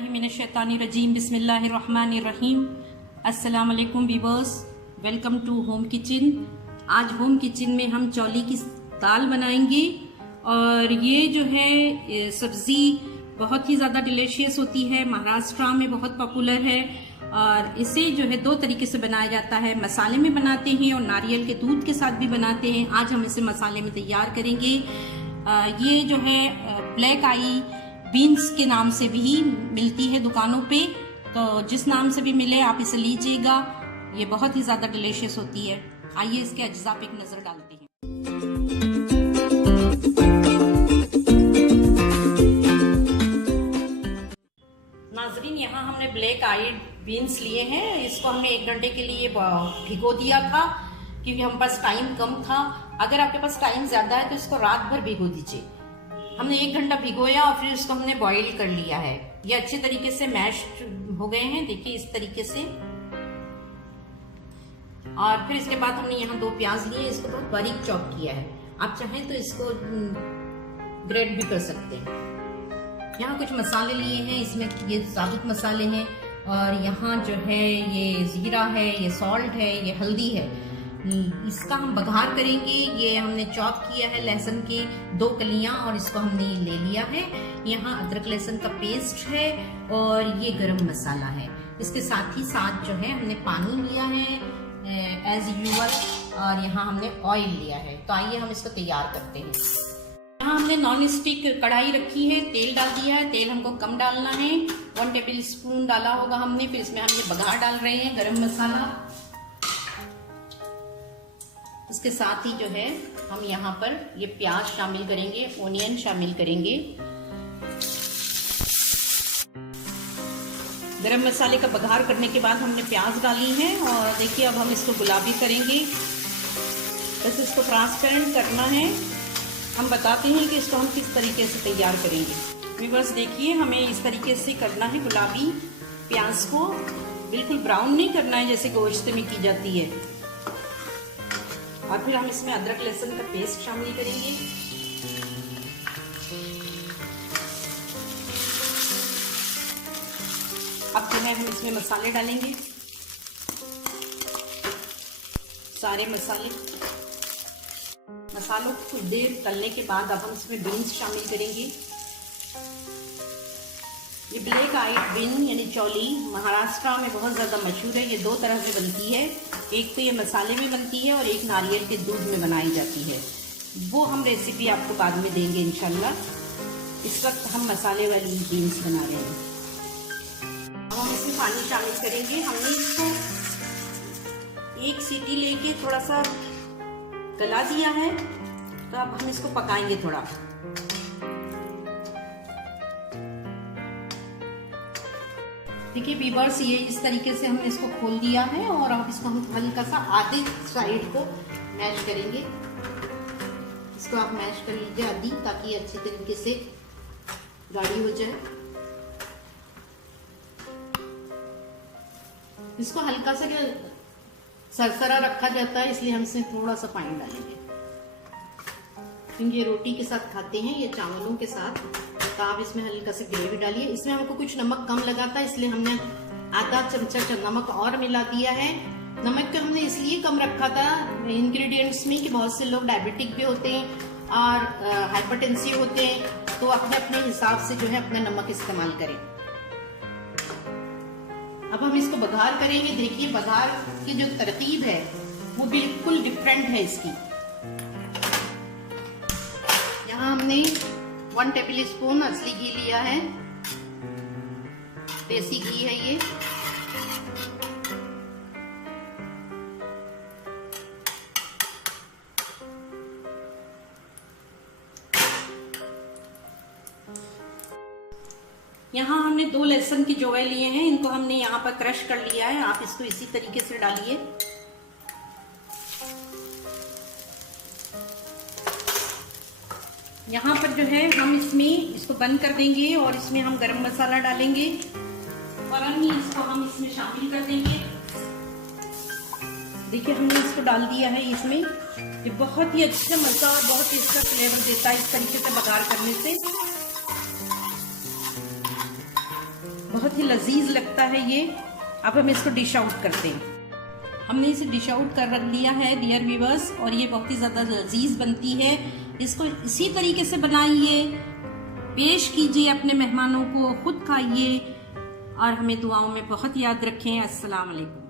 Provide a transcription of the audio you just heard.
औज़ुबिल्लाहिमिनश्शैतानिर्रजीम बिस्मिल्लाहिर्रहमानिर्रहीम। अस्सलाम वालेकुम viewers, welcome to home kitchen. आज होम किचन में हम चौली की दाल बनाएंगे और ये जो है सब्जी बहुत ही ज़्यादा डिलीशियस होती है, महाराष्ट्र में बहुत पॉपुलर है और इसे जो है दो तरीके से बनाया जाता है। मसाले में बनाते हैं और नारियल के दूध के साथ भी बनाते हैं। आज हम इसे मसाले में तैयार करेंगे। ये जो है ब्लैक आई बीन्स के नाम से भी मिलती है दुकानों पे, तो जिस नाम से भी मिले आप इसे लीजिएगा। ये बहुत ही ज़्यादा डिलीशियस होती है। आइए इसके अज्जा पे एक नज़र डालते हैं। नाजरीन, यहाँ हमने ब्लैक आई बीन्स लिए हैं। इसको हमने 1 घंटे के लिए भिगो दिया था क्योंकि हम पास टाइम कम था। अगर आपके पास टाइम ज़्यादा है तो इसको रात भर भिगो दीजिए। हमने 1 घंटा भिगोया और फिर इसको हमने बॉईल कर लिया है। ये अच्छे तरीके से मैश हो गए हैं, देखिए इस तरीके से। और फिर इसके बाद हमने यहाँ 2 प्याज लिए, इसको बहुत बारीक चॉप किया है। आप चाहें तो इसको ग्रेट भी कर सकते हैं। यहाँ कुछ मसाले लिए हैं, इसमें ये साबुत मसाले हैं और यहाँ जो है ये जीरा है, ये सॉल्ट है, ये हल्दी है। इसका हम बघार करेंगे। ये हमने चॉप किया है लहसुन के 2 कलियां और इसको हमने ले लिया है। यहाँ अदरक लहसुन का पेस्ट है और ये गरम मसाला है। इसके साथ ही साथ जो है हमने पानी लिया है एज यूजुअल और यहाँ हमने ऑयल लिया है। तो आइए हम इसको तैयार करते हैं। यहाँ हमने नॉन स्टिक कढ़ाई रखी है, तेल डाल दिया है। तेल हमको कम डालना है, 1 टेबल स्पून डाला होगा हमने। फिर इसमें हम ये बघार डाल रहे हैं, गरम मसाला। इसके साथ ही जो है हम यहाँ पर ये प्याज शामिल करेंगे, ओनियन शामिल करेंगे। गरम मसाले का बघार करने के बाद हमने प्याज डाली है और देखिए अब हम इसको गुलाबी करेंगे। बस इसको ट्रांसपेरेंट करना है। हम बताते हैं कि इसको हम किस तरीके से तैयार करेंगे। व्यूअर्स देखिए, हमें इस तरीके से करना है गुलाबी प्याज को। बिल्कुल ब्राउन नहीं करना है जैसे गोश्त में की जाती है। और फिर हम इसमें अदरक लहसुन का पेस्ट शामिल करेंगे। अब जो है हम इसमें मसाले डालेंगे, सारे मसालों को कुछ देर तलने के बाद अब हम इसमें बीन्स शामिल करेंगे। ये ब्लैक आई बीन यानी चौली महाराष्ट्र में बहुत ज़्यादा मशहूर है। ये 2 तरह से बनती है, एक तो ये मसाले में बनती है और एक नारियल के दूध में बनाई जाती है। वो हम रेसिपी आपको बाद में देंगे इंशाल्लाह। इस वक्त हम मसाले वाली बीन्स बना रहे हैं। अब हम इसमें पानी शामिल करेंगे। हमने इसको 1 सीटी लेके थोड़ा सा गला दिया है, तो अब हम इसको पकाएंगे थोड़ा। देखिए व्यूअर्स, ये इस तरीके से हमने इसको खोल दिया है और अब इसको हम हल्का सा आधे साइड को मैश करेंगे। इसको आप मैश कर लीजिए आधी, ताकि अच्छे तरीके से गाढ़ी हो जाए। इसको हल्का सा सरसरा रखा जाता है, इसलिए हम इसमें थोड़ा सा पानी डालेंगे क्योंकि ये रोटी के साथ खाते हैं, ये चावलों के साथ। तो आप इसमें हल्का से ग्रेवी डालिए। इसमें हमको कुछ नमक कम लगा था, इसलिए हमने आधा चमचा नमक और मिला दिया है। नमक को हमने इसलिए कम रखा था इंग्रेडिएंट्स में कि बहुत से लोग डायबिटिक भी होते हैं और हाइपरटेंसिव होते हैं, तो अपने अपने हिसाब से जो है अपना नमक इस्तेमाल करें। अब हम इसको बघार करेंगे। देखिए बघार की जो तरकीब है वो बिल्कुल डिफरेंट है इसकी। यहाँ हमने 1 टेबल स्पून असली घी लिया है, देसी घी है ये। यहाँ हमने 2 लहसुन की जोड़े लिए हैं, इनको हमने यहाँ पर क्रश कर लिया है। आप इसको इसी तरीके से डालिए। यहाँ पर जो है हम इसमें इसको बंद कर देंगे और इसमें हम गरम मसाला डालेंगे। फौरन ही इसको हम इसमें शामिल कर देंगे। देखिए हमने इसको डाल दिया है इसमें। ये बहुत ही अच्छा मजा और बहुत ही अच्छा फ्लेवर देता है इस तरीके से बघार करने से। बहुत ही लजीज लगता है ये। अब हम इसको डिश आउट करते हैं। हमने इसे डिश आउट कर रख दिया है डियर व्यूअर्स, और ये बहुत ही ज़्यादा लजीज बनती है। इसको इसी तरीके से बनाइए, पेश कीजिए अपने मेहमानों को, खुद खाइए और हमें दुआओं में बहुत याद रखें। अस्सलाम वालेकुम।